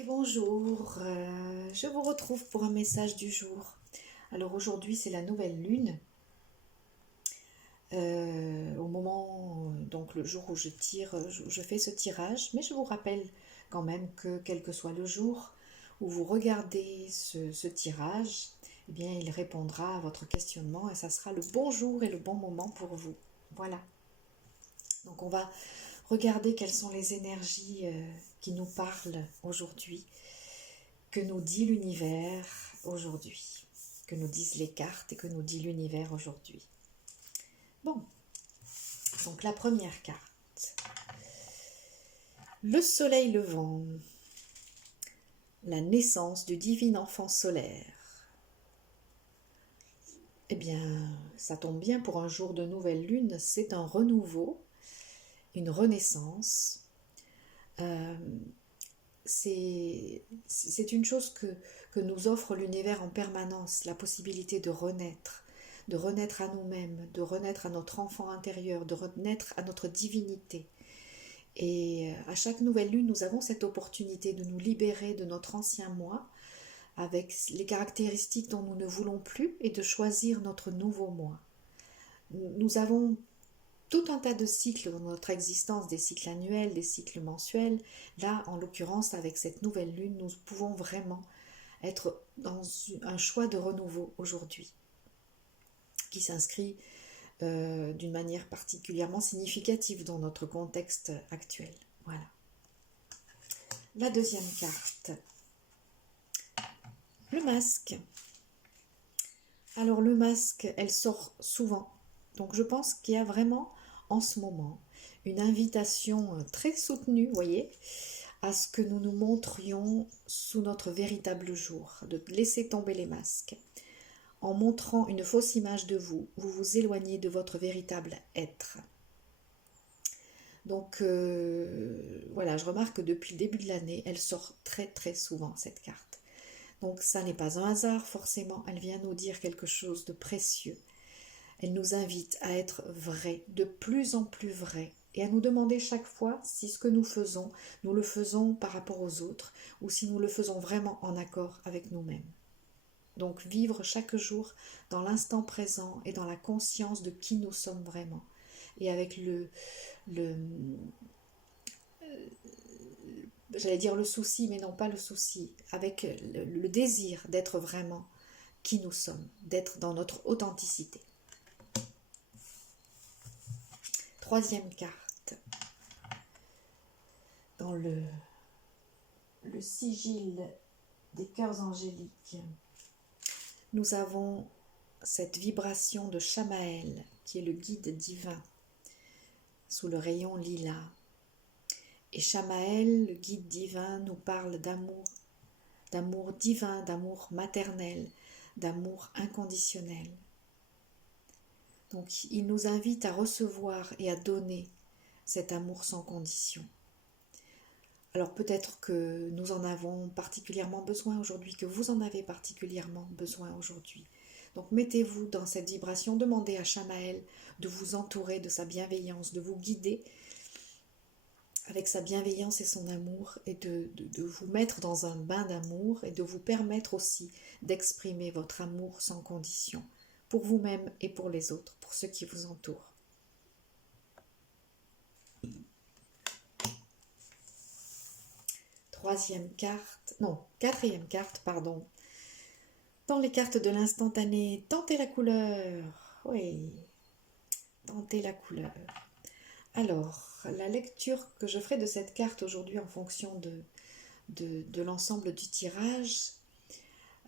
Et bonjour, je vous retrouve pour un message du jour. Alors aujourd'hui c'est la nouvelle lune, au moment, donc le jour où je fais ce tirage, mais je vous rappelle quand même que quel que soit le jour où vous regardez ce tirage, eh bien il répondra à votre questionnement et ça sera le bon jour et le bon moment pour vous. Voilà, donc on va regarder quelles sont les énergies qui nous parlent aujourd'hui. Que nous dit l'univers aujourd'hui, que nous disent les cartes et que nous dit l'univers aujourd'hui. Bon, donc la première carte. Le soleil levant, la naissance du divin enfant solaire. Eh bien, ça tombe bien pour un jour de nouvelle lune, c'est un renouveau, une renaissance. C'est une chose que nous offre l'univers en permanence, la possibilité de renaître à nous-mêmes, de renaître à notre enfant intérieur, de renaître à notre divinité. Et à chaque nouvelle lune, nous avons cette opportunité de nous libérer de notre ancien moi, avec les caractéristiques dont nous ne voulons plus, et de choisir notre nouveau moi. Nous avons tout un tas de cycles dans notre existence, des cycles annuels, des cycles mensuels. Là, en l'occurrence, avec cette nouvelle lune, nous pouvons vraiment être dans un choix de renouveau aujourd'hui, qui s'inscrit d'une manière particulièrement significative dans notre contexte actuel. Voilà. La deuxième carte, le masque. Alors le masque, elle sort souvent. Donc je pense qu'il y a vraiment en ce moment une invitation très soutenue, vous voyez, à ce que nous nous montrions sous notre véritable jour, de laisser tomber les masques. En montrant une fausse image de vous, vous vous éloignez de votre véritable être. Donc voilà, je remarque que depuis le début de l'année, elle sort très très souvent cette carte. Donc ça n'est pas un hasard, forcément, elle vient nous dire quelque chose de précieux. Elle nous invite à être vrais, de plus en plus vrais, et à nous demander chaque fois si ce que nous le faisons par rapport aux autres, ou si nous le faisons vraiment en accord avec nous-mêmes. Donc vivre chaque jour dans l'instant présent et dans la conscience de qui nous sommes vraiment. Et avec j'allais dire le souci, mais non pas le souci, avec le désir d'être vraiment qui nous sommes, d'être dans notre authenticité. Troisième carte, dans le sigil des cœurs angéliques, nous avons cette vibration de Shamaël, qui est le guide divin, sous le rayon lilas. Et Shamaël, le guide divin, nous parle d'amour divin, d'amour maternel, d'amour inconditionnel. Donc il nous invite à recevoir et à donner cet amour sans condition. Alors peut-être que nous en avons particulièrement besoin aujourd'hui, que vous en avez particulièrement besoin aujourd'hui. Donc mettez-vous dans cette vibration, demandez à Shamaël de vous entourer de sa bienveillance, de vous guider avec sa bienveillance et son amour, et de vous mettre dans un bain d'amour et de vous permettre aussi d'exprimer votre amour sans condition, pour vous-même et pour les autres, pour ceux qui vous entourent. Quatrième carte, pardon. Dans les cartes de l'instantané, tentez la couleur. Oui, tentez la couleur. Alors, la lecture que je ferai de cette carte aujourd'hui en fonction de l'ensemble du tirage,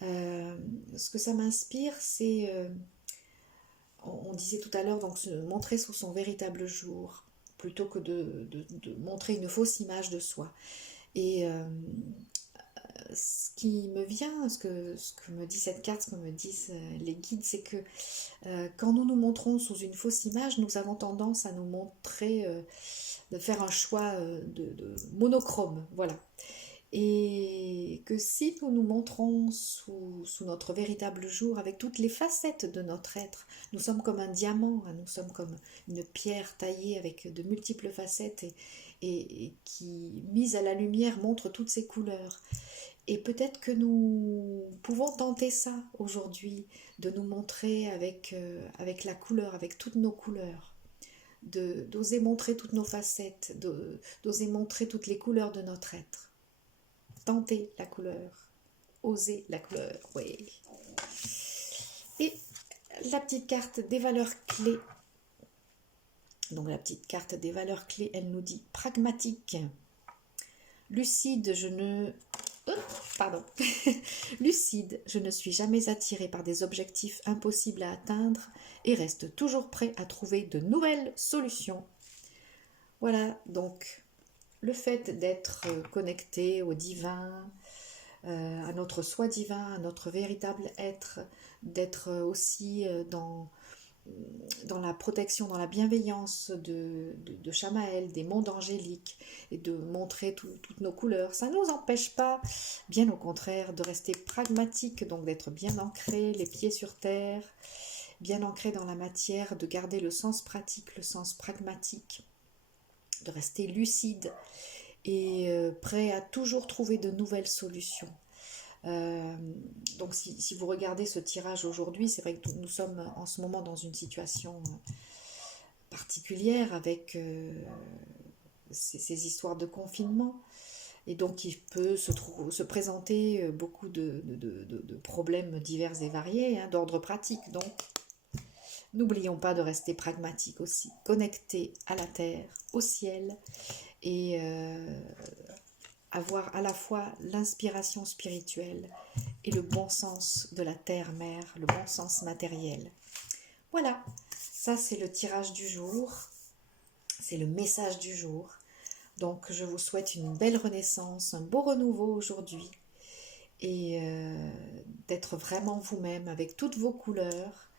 ce que ça m'inspire, c'est, on disait tout à l'heure, donc se montrer sous son véritable jour, plutôt que de montrer une fausse image de soi. Et ce qui me vient, ce que me dit cette carte, ce que me disent les guides, c'est que quand nous nous montrons sous une fausse image, nous avons tendance à nous montrer, de faire un choix de monochrome, voilà. Et que si nous nous montrons sous notre véritable jour, avec toutes les facettes de notre être, nous sommes comme un diamant, nous sommes comme une pierre taillée avec de multiples facettes et qui, mise à la lumière, montre toutes ses couleurs. Et peut-être que nous pouvons tenter ça aujourd'hui, de nous montrer avec la couleur, avec toutes nos couleurs, d'oser montrer toutes nos facettes, d'oser montrer toutes les couleurs de notre être. Tenter la couleur, oser la couleur, oui. Et la petite carte des valeurs clés. Donc la petite carte des valeurs clés, elle nous dit pragmatique, lucide, Pardon. Lucide, je ne suis jamais attiré par des objectifs impossibles à atteindre et reste toujours prêt à trouver de nouvelles solutions. Voilà, donc le fait d'être connecté au divin, à notre soi divin, à notre véritable être, d'être aussi dans la protection, dans la bienveillance de Chamaël, des mondes angéliques, et de montrer toutes nos couleurs. Ça ne nous empêche pas, bien au contraire, de rester pragmatique, donc d'être bien ancré, les pieds sur terre, bien ancré dans la matière, de garder le sens pratique, le sens pragmatique, de rester lucide et prêt à toujours trouver de nouvelles solutions. Donc si vous regardez ce tirage aujourd'hui, c'est vrai que nous sommes en ce moment dans une situation particulière avec ces histoires de confinement, et donc il peut se présenter beaucoup de problèmes divers et variés, hein, d'ordre pratique. Donc n'oublions pas de rester pragmatique aussi, connecté à la terre, au ciel, et avoir à la fois l'inspiration spirituelle et le bon sens de la terre-mère, le bon sens matériel. Voilà, ça c'est le tirage du jour, c'est le message du jour. Donc je vous souhaite une belle renaissance, un beau renouveau aujourd'hui, et d'être vraiment vous-même avec toutes vos couleurs,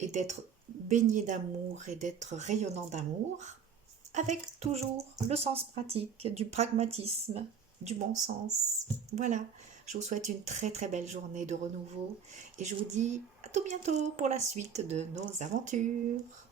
et d'être baigné d'amour et d'être rayonnant d'amour, avec toujours le sens pratique, du pragmatisme, du bon sens. Voilà, je vous souhaite une très très belle journée de renouveau et je vous dis à tout bientôt pour la suite de nos aventures.